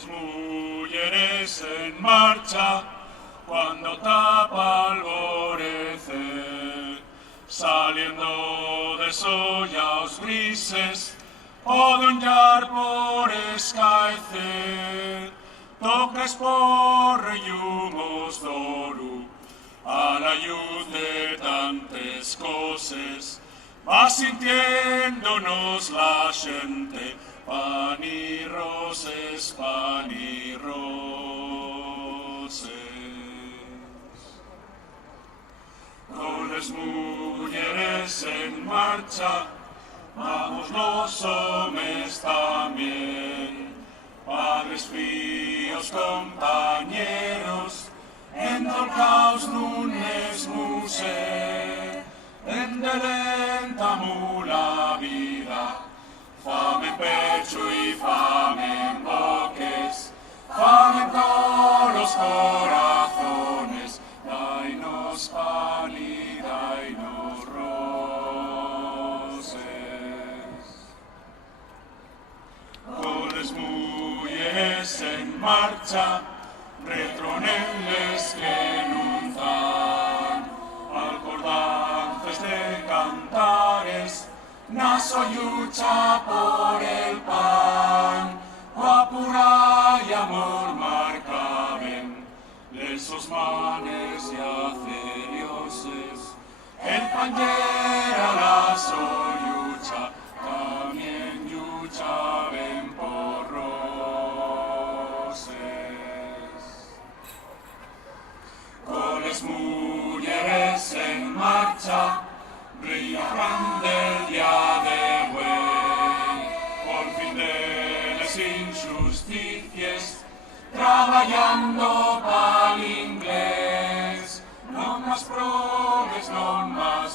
Con mujeres en marcha, cuando tapa alborecer, saliendo de sollaos grises, poden llar por escaecer, toques por rellumos d'oro, a la luz de tantas cosas, va sintiéndonos la gente, pan y roses, pan y roses. Con las mujeres en marcha, vamos los hombres también, padres, fíos, compañeros, endolcaos nun mesmo ser, endelentamos la vida, fame en pecho y fame en boques, fame en todos los corazones, dainos pan y dainos roses. Con las mujeres en marcha, retronenles que nuncan, acordantes de cantares, naso lucha por el pan, guapura y amor marcaben, esos manes ya felices, el pan llega la soyucha, también yucha ven por roses. Con las mujeres en marcha, brillarán del día de hoy, por fin de las injusticias, trabajando para el inglés, no más probes, no más